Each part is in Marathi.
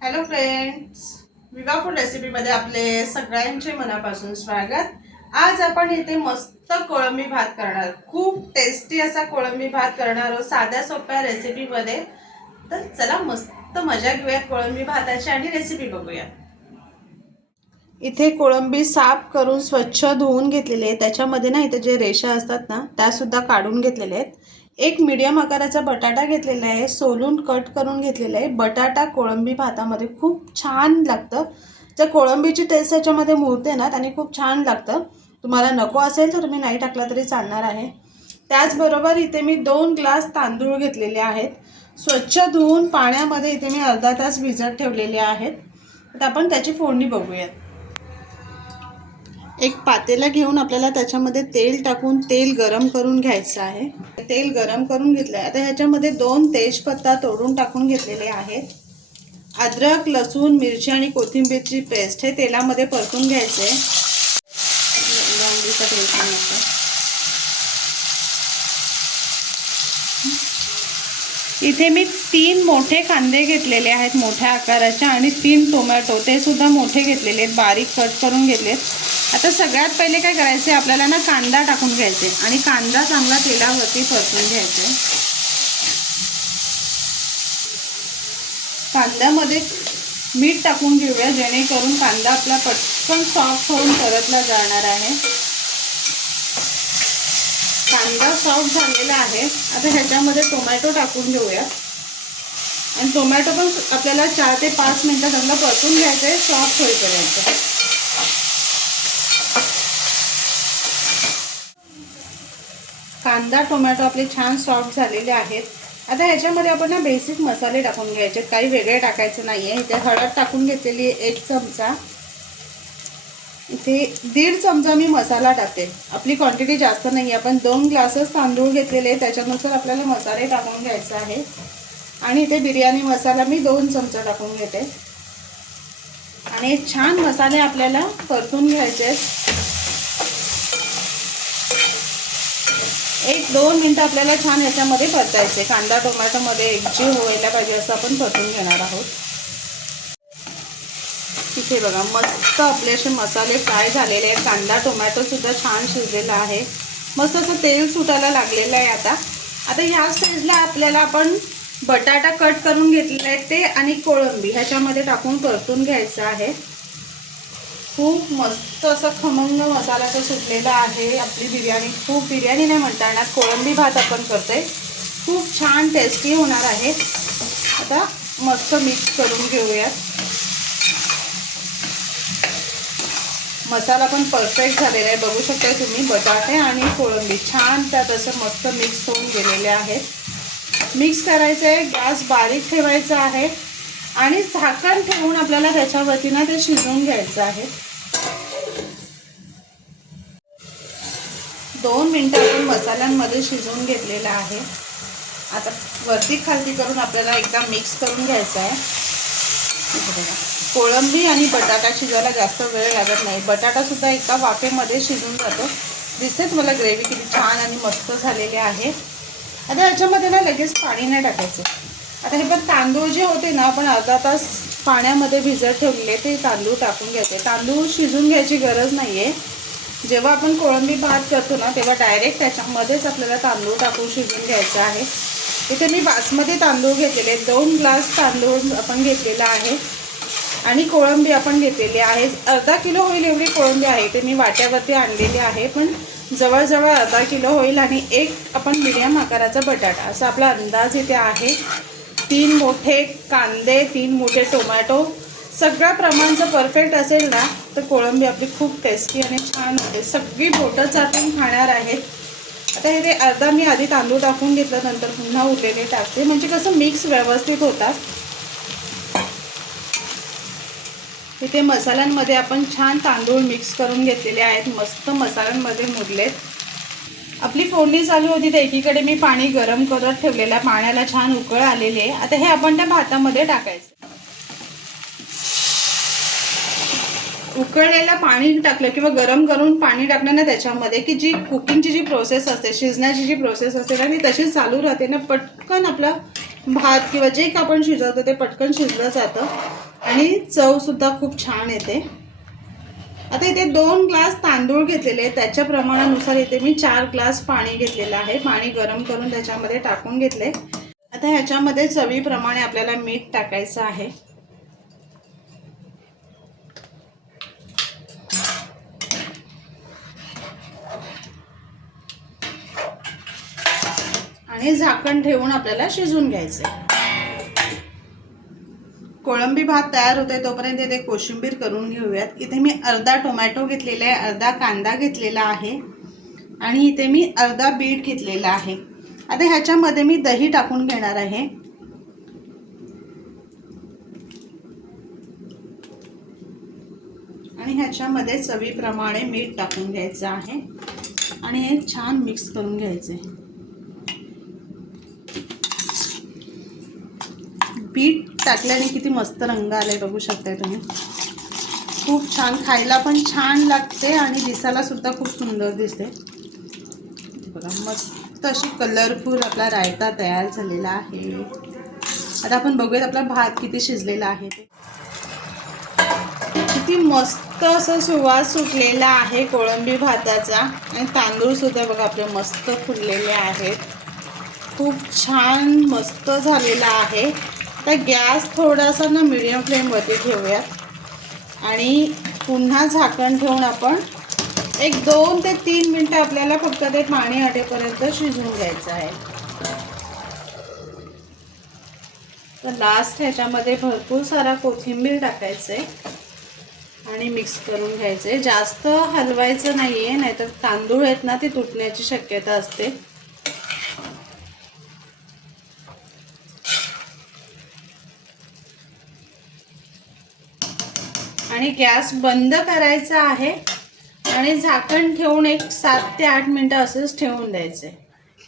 हॅलो फ्रेंड्स, विवा फूड रेसिपीमध्ये आपले सगळ्यांचे मनापासून स्वागत. आज आपण इथे मस्त कोळंबी भात करणार, खूप टेस्टी असा कोळंबी भात करणार आहोत साध्या सोप्या रेसिपीमध्ये. तर चला मस्त मजा घेऊया कोळंबी भाताची आणि रेसिपी बघूया. इथे कोळंबी साफ करून स्वच्छ धुवून घेतलेले आहे. त्याच्यामध्ये ना इथे जे रेषा असतात ना त्या सुद्धा काढून घेतलेले आहेत. एक मीडियम आकाराचा बटाटा घेतलेला आहे, सोलून कट करून घेतलेला आहे. बटाटा कोळंबी भातामध्ये खूप छान लागतं. जर कोळंबीची टेस्ट त्याच्यामध्ये मुरते ना त्याने खूप छान लागतं. तुम्हाला नको असेल तर तुम्ही नाही टाकला तरी चालणार आहे. त्याचबरोबर इथे मी 2 ग्लास तांदूळ घेतलेले आहेत. स्वच्छ धुवून पाण्यामध्ये इथे मी अर्धा तास भिजत ठेवलेले आहेत. आता आपण त्याची फोडणी बघूयात. एक पातेला घेऊन आपल्याला त्याच्यामध्ये तेल टाकून तेल गरम करून घ्यायचं आहे. तेल गरम करून घेतलं आहे. आता ह्याच्यामध्ये 2 तेजपत्ता तोडून टाकून घेतलेले आहेत. अद्रक, लसूण, मिरची आणि कोथिंबीरची पेस्ट हे तेलामध्ये परतून घ्यायचे. इथे मी 3 मोठे कांदे घेतलेले आहेत मोठ्या आकाराचे आणि 3 टोमॅटो ते सुद्धा मोठे घेतलेले आहेत, बारीक कट करून घेतलेत. आता सगळ्यात पहिले काय करायचे, आपल्याला ना कांदा टाकून घ्यायचे आणि कांदा चांगला तेलावरती परतून घ्यायचे. कांद्यामध्ये मीठ टाकून घेऊया जेणेकरून कांदा आपला पटकन सॉफ्ट होऊन परतला जाणार आहे. कांदा सॉफ्ट झालेला आहे. आता ह्याच्यामध्ये टोमॅटो टाकून घेऊया आणि टोमॅटो पण आपल्याला 4 ते 5 मिनिटं चांगलं परतून घ्यायचं आहे, सॉफ्ट होईपर्यंत. कांदा टोमॅटो आपले छान सॉफ्ट झालेले आहेत. आता ह्याच्यामध्ये आपण ना बेसिक मसाले टाकून घ्यायचे, काही वेगळे टाकायचे नाही आहे. इथे हळद टाकून घेतलेली आहे 1 चमचा. इथे 1.5 चमचा मी मसाला टाकते. आपली क्वांटिटी जास्त नाही, आपण 2 ग्लासेस तांदूळ घेतलेले आहे, त्याच्यानुसार आपल्याला मसाले टाकून घ्यायचे आहे. आणि इथे बिर्याणी मसाला मी 2 चमचा टाकून घेते आणि छान मसाले आपल्याला परतून घ्यायचे. 1-2 मिनिटं आपल्याला छान ह्याच्यामध्ये परतायचे. कांदा टोमॅटोमध्ये एकजीव व्हायला पाहिजे असं आपण परतून घेणार आहोत. इथे बघा मस्त आपले असे मसाले फ्राय झालेले आहेत. कांदा टोमॅटो सुद्धा छान शिजलेला आहे, मस्त असं तेल सुटायला लागलेलं आहे. आता ह्या स्टेजला आपल्याला आपण बटाटा कट करून घेतलेला आहे ते आणि कोळंबी ह्याच्यामध्ये टाकून परतून घ्यायचं आहे. खूप मस्त असं खमंग मसाल्याचं सुटलेलं आहे. आपली बिर्याणी, खूप बिर्याणी नाही म्हणता येणार, कोळंबी भात आपण करतोय, खूप छान टेस्टी होणार आहे. आता मस्त मिक्स करून घेऊयात. मसाला पण परफेक्ट झालेला आहे, बघू शकता तुम्ही. बटाटे आणि कोळंबी छान त्यात असं मस्त मिक्स होऊन गेलेले आहेत. मिक्स करायचं आहे, गॅस बारीक ठेवायचा आहे आणि झाकण ठेवून आपल्याला त्याच्यावरती ना ते शिजवून घ्यायचं आहे. 2 मिनिटं आपण मसाल्यांमध्ये शिजवून घेतलेलं आहे. आता वरती खालती करून आपल्याला एकदा मिक्स करून घ्यायचं आहे. कोळंबी आणि बटाटा शिजायला जास्त वेळ लागत नाही, बटाटा सुद्धा एका वाफेमध्ये शिजून जातो. दिसते तुम्हाला ग्रेव्ही किती छान आणि मस्त झालेली आहे. आता याच्यामध्ये ना लगेच पाणी नाही टाकायचं. आता हे पण तांदूळ जे होते ना आपण अर्धा तास पाण्यामध्ये भिजत ठेवलेले ते तांदूळ टाकून घ्यायचे. तांदूळ शिजून घ्यायची गरज नाही आहे. जेव्हा आपण कोळंबी भात करतो ना तेव्हा डायरेक्ट त्याच्यामध्येच आपल्याला तांदूळ टाकून शिजवून घ्यायचं आहे. इथे मी बासमती तांदूळ घेतलेले, 2 ग्लास तांदूळ आपण घेतलेला आहे आणि कोळंबी आपण घेतलेली आहे. अर्धा किलो होईल एवढी कोळंबी आहे. ते मी वाट्यावरती आणलेली आहे, पण जवळजवळ अर्धा किलो होईल. आणि एक आपण मीडियम आकाराचा बटाटा, असा आपला अंदाज इथे आहे. 3 मोठे कांदे, 3 मोठे टोमॅटो, सगळं प्रमाणचं परफेक्ट असेल ना तर कोळंबी आपली खूप टेस्टी आणि छान होते. सगळी बोटं चाटून खाणार आहेत. आता हे अर्धा मी आधी तांदूळ टाकून घेतलं, नंतर पुन्हा उरलेले टाकते, म्हणजे कसं मिक्स व्यवस्थित होतात. इथे मसाल्यांमध्ये आपण छान तांदूळ मिक्स करून घेतलेले आहेत, मस्त मसाल्यांमध्ये मुरलेत. आपली फोडणी चालू होती तर एकीकडे मी पाणी गरम करत ठेवलेलं, पाण्याला छान उकळ आलेली आहे. आता हे आपण त्या भातामध्ये टाकायचं. उकळलेलं पाणी टाकलं किंवा गरम करून पाणी टाकलं ना त्याच्यामध्ये, की जी कुकिंगची जी प्रोसेस असते, शिजण्याची जी प्रोसेस असते ना ती तशीच चालू राहते ना, पटकन आपला भात किंवा जे का आपण शिजवतो ते पटकन शिजलं जातं. आणि चव सुद्धा खूप छान येते। आता इथे 2 ग्लास तांदूळ घेतलेले आहेत, त्याच्या प्रमाणानुसार इथे मी 4 ग्लास पाणी घेतलेलं आहे। पाणी गरम करून त्याच्यामध्ये टाकून घेतले। आता ह्याच्यामध्ये चवीप्रमाणे आपल्याला मीठ टाकायचं आहे। आणि झाकण ठेवून आपल्याला शिजवून घ्यायचं। कोळंबी भात तयार होते तोपर्यंत इथे कोशिंबीर करून घेऊयात। इथे मी अर्धा टोमॅटो घेतलेला आहे, अर्धा कांदा घेतलेला आहे आणि इथे मी अर्धा बीट घेतलेला आहे। आता ह्याच्यामध्ये मी दही टाकून घेणार आहे। आणि ह्याच्यामध्ये चवीप्रमाणे मीठ टाकून घ्यायचं आहे आणि हे छान मिक्स करून घ्यायचे। बीट टाकल्याने किती मस्त रंग आलाय बघू शकताय तुम्ही। खूप छान, खायला पण छान लागते आणि दिसायला सुद्धा खूप सुंदर दिसते। बघा मस्त अशी कलरफुल आपला रायता तयार झालेला आहे। आता आपण बघूयात आपला भात किती शिजलेला आहे ते। किती मस्त असं सुवास सुटलेला आहे कोळंबी भाताचा आणि तांदूळ सुद्धा बघा आपले मस्त फुललेले आहेत। खूप छान मस्त झालेला आहे। तर गॅस थोडासा ना मीडियम फ्लेमवरती ठेवूयात आणि पुन्हा झाकण ठेवून आपण एक 2 ते 3 मिनिटं आपल्याला फक्त ते पाणी आटेपर्यंत शिजवून घ्यायचं आहे। तर लास्ट ह्याच्यामध्ये भरपूर सारा कोथिंबीर टाकायचं आहे आणि मिक्स करून घ्यायचं आहे। जास्त हलवायचं नाही आहे, नाहीतर तांदूळ आहेत ना ते तुटण्याची शक्यता असते। आणि गॅस बंद करायचा आहे आणि झाकण ठेवून एक 7 ते 8 मिनिटं असंच ठेवून द्यायचे।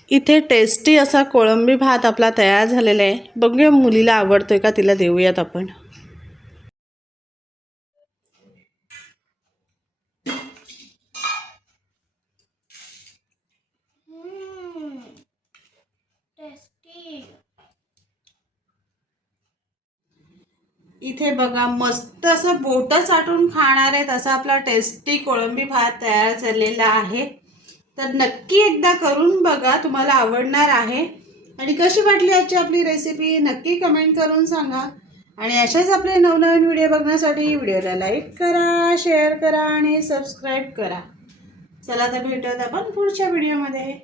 इथे टेस्टी असा कोळंबी भात आपला तयार झालेला आहे। बघूया मुलीला आवडतोय का, तिला देऊयात आपण। इथे बघा मस्त असं बोट चाटून खाणार आहेत असा आपला टेस्टी कोळंबी भात तयार झालेला आहे। तर नक्की एकदा करून बघा, तुम्हाला आवडणार आहे। आणि कशी वाटली आजची आपली रेसिपी नक्की कमेंट करून सांगा। आणि अशाच आपले नवनवीन व्हिडिओ बघण्यासाठी व्हिडिओला लाईक करा, शेअर करा आणि सबस्क्राईब करा। चला तर भेटूयात आपण पुढच्या व्हिडिओमध्ये।